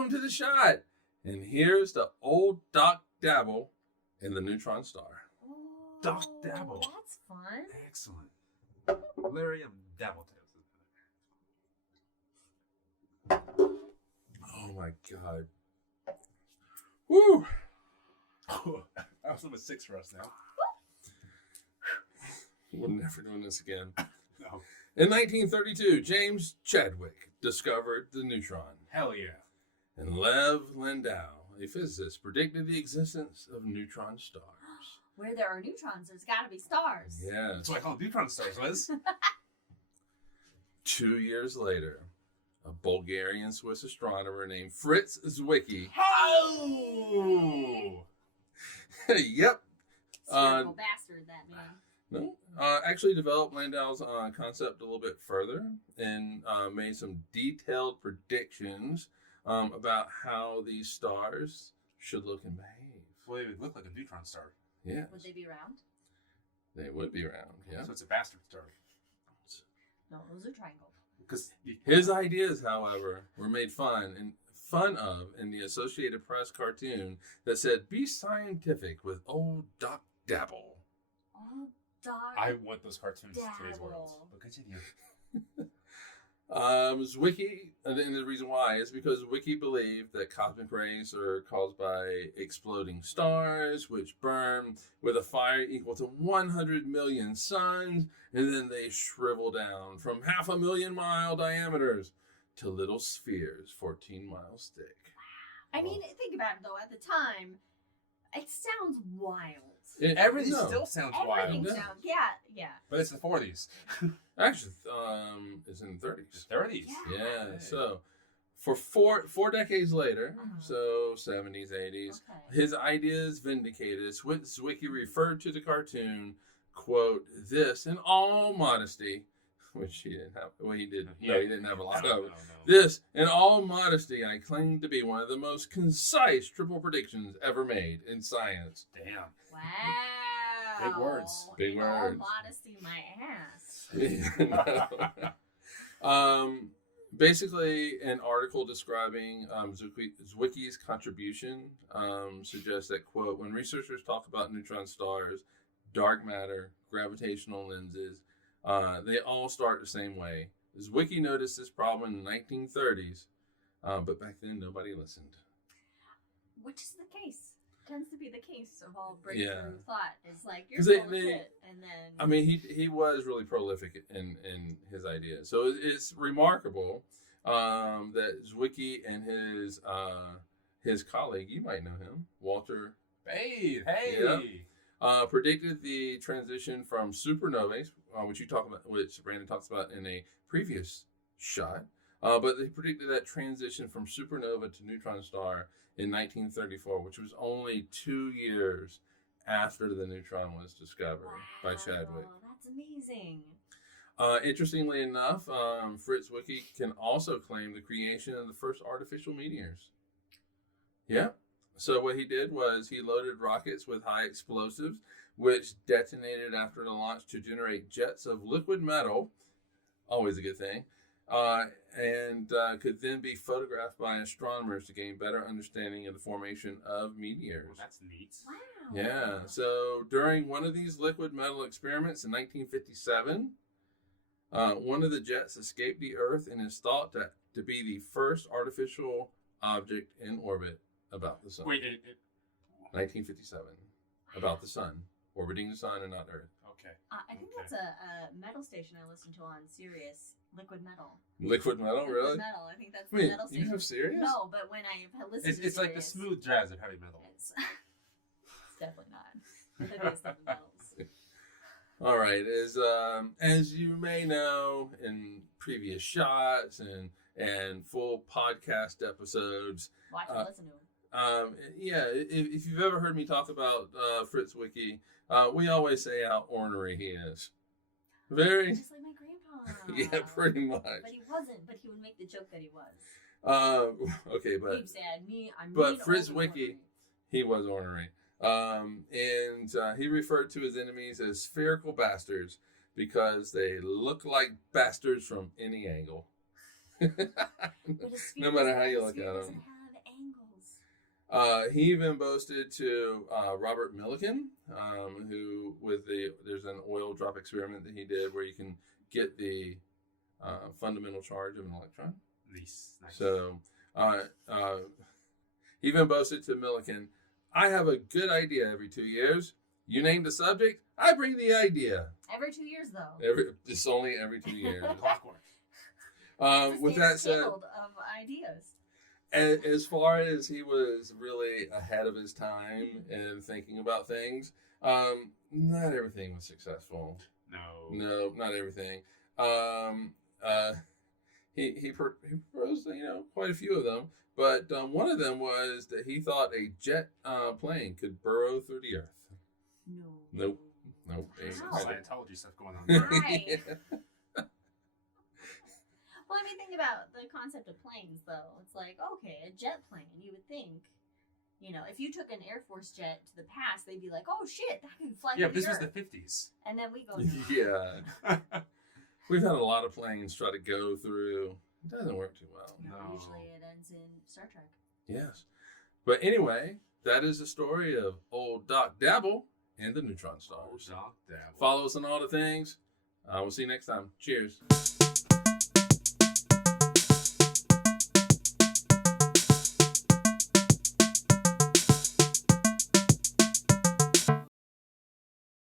welcome to the shot. And here's the old Doc Dabble in the Neutron Star. Oh, Doc Dabble. That's fun. Excellent. Larry, I'm Dabble Oh my God. Woo! That was number 6 for us now. We're never doing this again. No. In 1932, James Chadwick discovered the neutron. Hell yeah. And Lev Landau, a physicist, predicted the existence of neutron stars. Where there are neutrons, there's got to be stars. Yes. That's why I call them neutron stars, Liz. 2 years later, a Bulgarian Swiss astronomer named Fritz Zwicky. Oh! Yep. Spherical bastard, that man. No, actually developed Landau's concept a little bit further and made some detailed predictions about how these stars should look and behave. Well, they would look like a neutron star. Yeah. Would they be round? They would be round, yeah. So it's a bastard star. No, those are triangle. Because His ideas, however, were made fun of in the Associated Press cartoon that said, "Be scientific with old Doc Dabble." Oh, Doc. I want those cartoons in today's Dabble. world. But continue. Zwicky, and the reason why is because Zwicky believed that cosmic rays are caused by exploding stars, which burn with a fire equal to 100 million suns, and then they shrivel down from 500,000 mile diameters to little spheres 14 miles thick. I mean, think about it, though. At the time, it sounds wild. Everything still sounds Everything wild. sounds, yeah. But it's the 40s. Actually, it's in the 30s. The 30s. Yeah, Okay. so for four decades later, Uh-huh. so 70s, 80s, Okay. his ideas vindicated. Zwicky referred to the cartoon, quote, "This in all modesty," which he didn't have. Well, he did. No, he didn't have a lot of. No. "This, in all modesty, I claim to be one of the most concise triple predictions ever made in science." Damn. Wow. Big words. Big In all words. modesty, my ass. Basically, an article describing Zwicky's contribution suggests that, quote, "When researchers talk about neutron stars, dark matter, gravitational lenses, they all start the same way. Zwicky noticed this problem in the 1930s, but back then nobody listened." Which is the case. Tends to be the case of all breakthrough thought. It's like, you're 'Cause full of they- shit, and then... I mean, he was really prolific in his ideas. So it's remarkable that Zwicky and his colleague, you might know him, Walter, Hey. predicted the transition from supernovae, which Brandon talks about in a previous shot. But they predicted that transition from supernova to neutron star in 1934, which was only 2 years after the neutron was discovered by Chadwick. That's amazing. Interestingly enough, Fritz Zwicky can also claim the creation of the first artificial meteors. Yeah. So what he did was he loaded rockets with high explosives, which detonated after the launch to generate jets of liquid metal, always a good thing, and could then be photographed by astronomers to gain better understanding of the formation of meteors. Well, that's neat. Wow. Yeah, so during one of these liquid metal experiments in 1957, one of the jets escaped the Earth and is thought to be the first artificial object in orbit about the sun. Wait, 1957, about the sun, orbiting the sun and not Earth. okay. I think that's a metal station I listened to on Sirius. Liquid metal. Liquid metal, Liquid really? metal. I think that's the Wait, metal you station. have Sirius? No, but when I listened to It's like the Sirius, smooth jazz of heavy metal. It's definitely not. The heaviest of the metals. All right, as you may know in previous shots and full podcast episodes, Watch and listen to him. if you've ever heard me talk about Fritz Zwicky, we always say how ornery he is. Very, Just like my grandpa. yeah, pretty much. But he wasn't. But he would make the joke that he was. Okay, but He'd say, I'm but mean, Fritz old, and Zwicky, ornery." he was ornery. And he referred to his enemies as spherical bastards because they look like bastards from any angle. But a sphere No matter doesn't- how you a look sphere at doesn't them. have He even boasted to Robert Millikan, who there's an oil drop experiment that he did where you can get the fundamental charge of an electron. Nice. So he even boasted to Millikan, I have a good idea every 2 years. You name the subject, I bring the idea. Every 2 years, though. It's only every 2 years. Clockwork. With that said, of ideas. as far as he was really ahead of his time and thinking about things, not everything was successful. No, not everything. He proposed, quite a few of them, but one of them was that he thought a jet plane could burrow through the earth. Nope. Some Scientology stuff going on Why? there. Well, I mean, think about the concept of planes, though. It's like, okay, a jet plane, you would think, if you took an Air Force jet to the past, they'd be like, oh, shit, that can fly Yeah, through but this the was earth. the 50s. And then we go, Yeah. We've had a lot of planes try to go through. It doesn't work too well. No. Usually it ends in Star Trek. Yes. But anyway, that is the story of old Doc Dabble and the Neutron Stars. Doc Dabble. Follow us on all the things. We'll see you next time. Cheers.